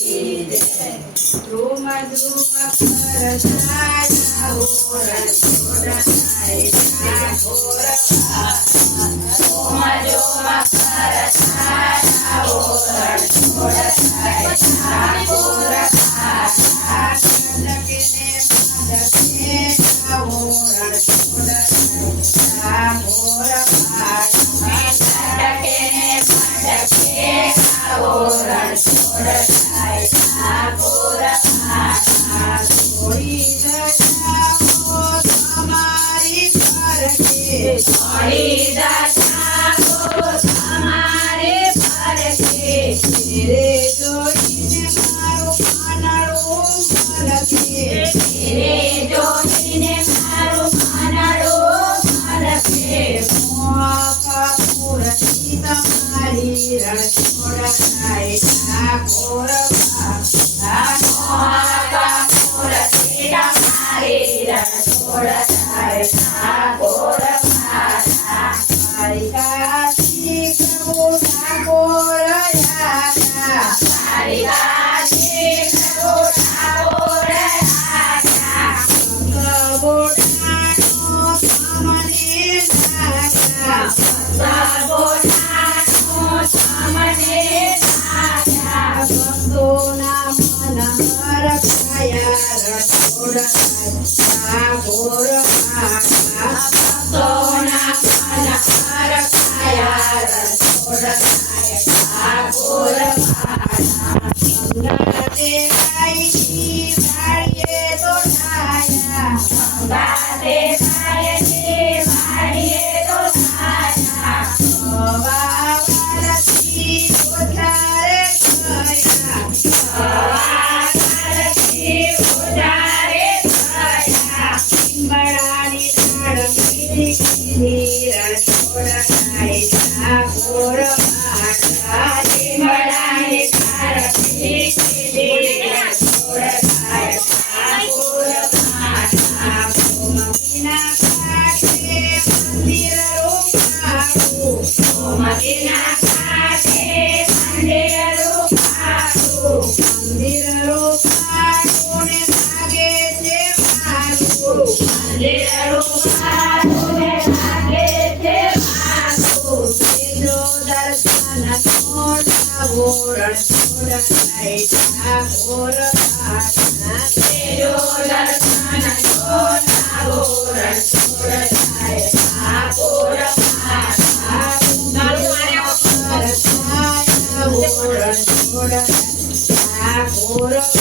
ધૂમ ધૂમ કરતા ઓરણ છોડાય ઘોર ધૂમ ધૂમ કરતા ઓરણ છોડાય ઘોર લગને માદકે ઓરણ છોડાય ઘોર ઓરણ છોડાય ઘોર છોડી દજાઓ તમારી ફરકે છોડી દજાઓ તમારે ફરકે રે જોઈને મારું પાનડું ફરકે રે જોઈને મારું પાનડું ફરકે મોકા મૂર્તિ તમારી રણ છોડાય ઘોર Ora,